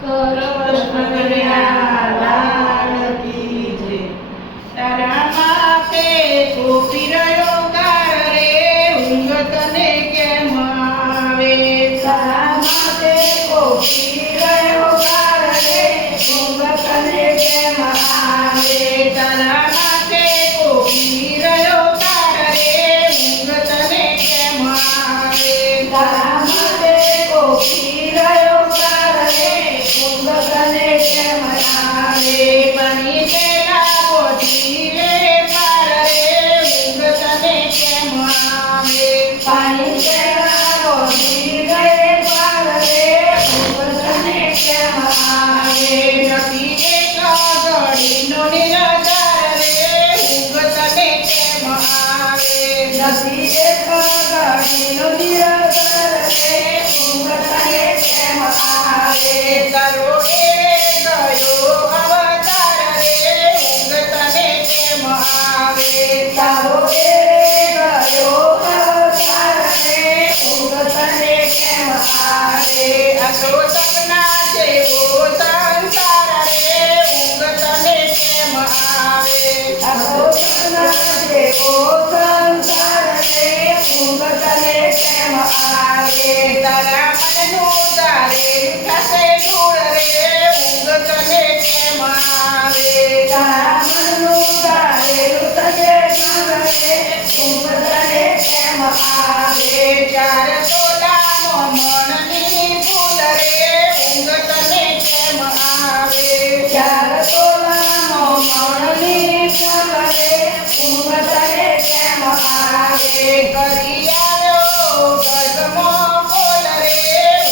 કૃષ્ણ કનૈયા કી જય. તારા માથે ટોપી રહ્યો કાર રે, ઊંઘ તને કેમ આવે? તારા માથે ટોપી રહ્યો કાર રે, ઊંઘ તને કેમ આવે? તારા માથે ટોપી રહ્યો કાર રે, ઊંઘ તને કેમ આવે? તારા માથે ટોપી રહ્યો કાર રે, ઊંઘ તને કેમ આવે? પાણી પેલા પોતી રે પાર રે, ઊંઘ તને કેમ આવે? પાણી પેલા રોજી ગયે પાર રે, ઊંઘ તને કેમ આવે? નથી એક ઘડીનો નિરાધાર રે, ઊંઘ તને કેમ આવે? નથી એક ઘડીનો નિરાધાર રે, ઊંઘ તને કેમ આવે? તારો એ ગયો અવતાર રે, ઊંઘ તને કેમ આવે? તારો એ ગયો અવતાર રે, ઊંઘ તને કેમ આવે? આ તો સપના જેવો સંસાર રે, ઊંઘ તને કેમ આવે? આવો સપના જેવો સંસાર રે, ઊંઘ તને કેમ આવે? તારા મનનું તારેલું થશે ધૂળ રે, ઊંઘ તને કેમ આવે? તારા મનનું તારેલું થશે ધૂળ રે, ઊંઘ તને કેમ આવે? ચાર તોલાનો મણની ફૂલ રે, ઊંઘ તને કેમ આવે? ચાર તોલાનો મણની ફૂલ રે, ઊંઘ તને કેમ આવે? કરી આવ્યો ગઢમો બોલ રે,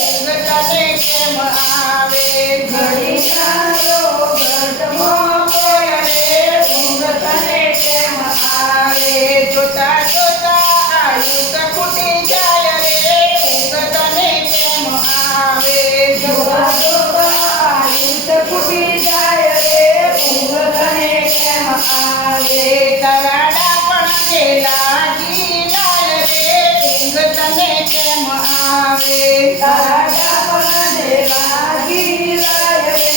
ઊંઘ તને કેમ આવે? ઘડી આવ્યો ગઢમો બોલ રે, ઊંઘ તને કેમ આવે? જોતા જોતા આયુષ્ય ખૂટી જાય રે, ઊંઘ તને કેમ આવે? જોવા જોવા આયુષ્ય ખૂટી જાય રે, ઊંઘ તને કેમ આવે? તારા ડાપણ કે લાગી લાલ રે, ઊંઘ તને કેમ આવે? તારા ડાપણને લાગી લાય રે,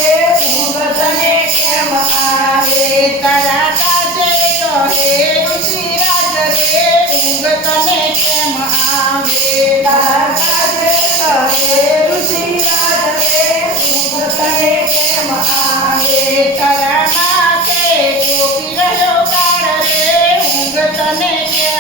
ઊંઘ તને કેમ આવે? તારા કાજે કહે ઋષિરાજ રે, ઊંઘ તને કેમ આવે? તારા કાજે કહે ઋષિરાજ રે, ઊંઘ તને કેમ આવે? તારા માથે ટોપી રહ્યો કાર રે, ઊંઘ તને કેમ